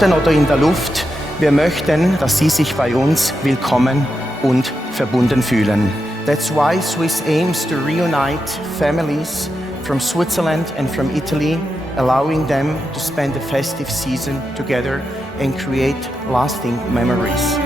Boden oder in der Luft. Wir möchten, dass Sie sich bei uns willkommen und verbunden fühlen. That's why Swiss aims to reunite families from Switzerland and from Italy, allowing them to spend the festive season together and create lasting memories.